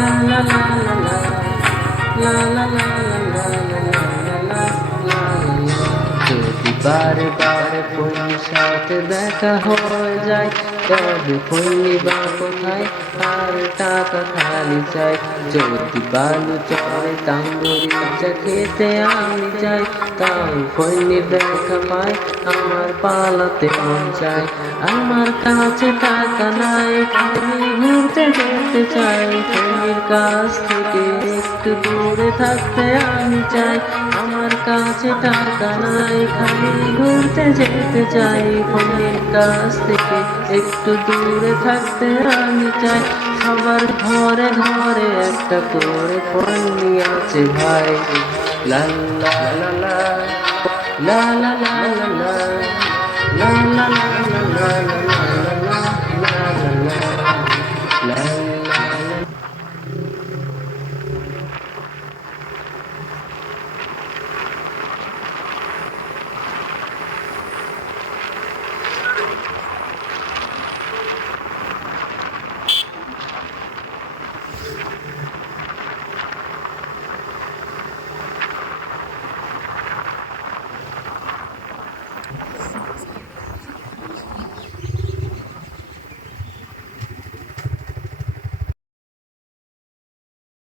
La la la la la, la la la la la la la la la। যদি বারে বারে ফোনের সাথে দেখা হয়ে যায়, তবে ফোনই বা কোথায় আর টাকা খালি চাই। যদি বালু চরে তান্দুরি চা খেতে আমি যাই, তাও ফোনে দেখা পাই আমার পালাতে মন চায়। আমার কাছে টাকা নাই, আমি ঘুরতে যেতে চাই, ফোনের কাছ থেকে একটু দূরে থাকতে আমি চাই। আমার কাছে টাকা নাই, খালি ঘুরতে যেতে চাই, ফোনের কাছ থেকে একটু দূরে থাকতে আমি চাই। সবার ঘরে ঘরে একটা করে ফোন নিয়ে আছে ভাই। লা লা লা লা, লা লা লা লা লা, লা লা লা লা লা লা।